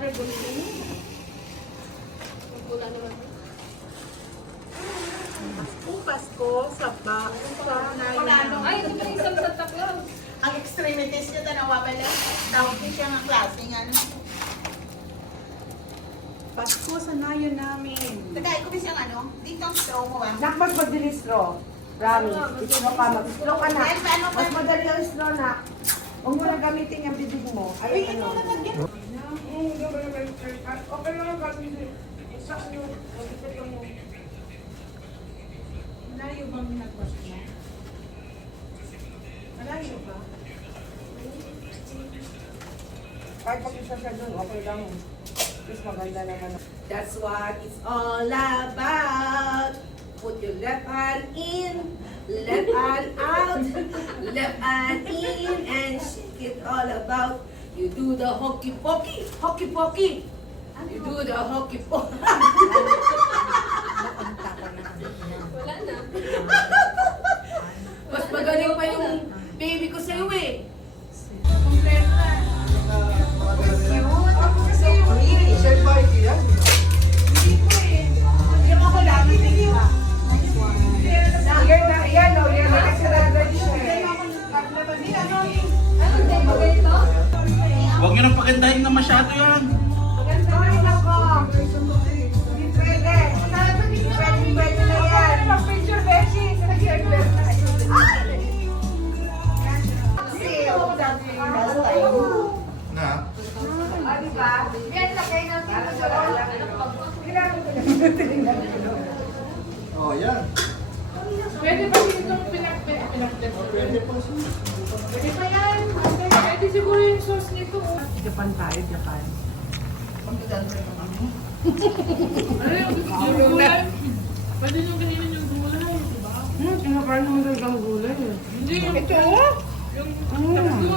revolution. Wala naman. Kung Pasko sa ba, sa nayon. Ay, ito yung isang Santa Claus. Ang extremities niya tanawa pala. Tawag niya siya ng klase nga. Pasko sa nayon namin. Tagay ko ba siyang ano? Dito ang straw mo ah. Nak, mas madali straw. Promise. Straw ka, mag-straw ka na. Mas madali ang straw na. Huwag mo na gamitin yung bibig mo. Ay, ito ano. na nagyan. Okay lang ang gamitin. Isa ano, gamitin mo. Malayo bang nagpas mo? Malayo ba? Kahit pag isa siya dun, okay lang. Mas maganda naman. That's what it's all about. Put your left hand in, left hand out, left hand in, and shake it all about. You do the hokey pokey, hokey pokey. You do the hokey pokey. Wala na. Mas magaling pa yung baby ko sa'yo eh. Yung ako lagi tingin. Yan na, yan o, yan na. Nag-graduate siya. Hindi ba ganito? Huwag nyo nang pagandahin na masyado yan. Ba? Yan, lagay natin ko lang. Oh, yan. Pwede ba itong pinag-pinag? Pwede po. Pwede pa yan. Pwede siguro yung sauce nito. oh. Japan tayo, Japan. Ano yung yung gulay? Pwede yung kanina yung gulay, di ba? Hmm, kinakain naman talagang gulay eh. Hindi yung ito. Yung tatlo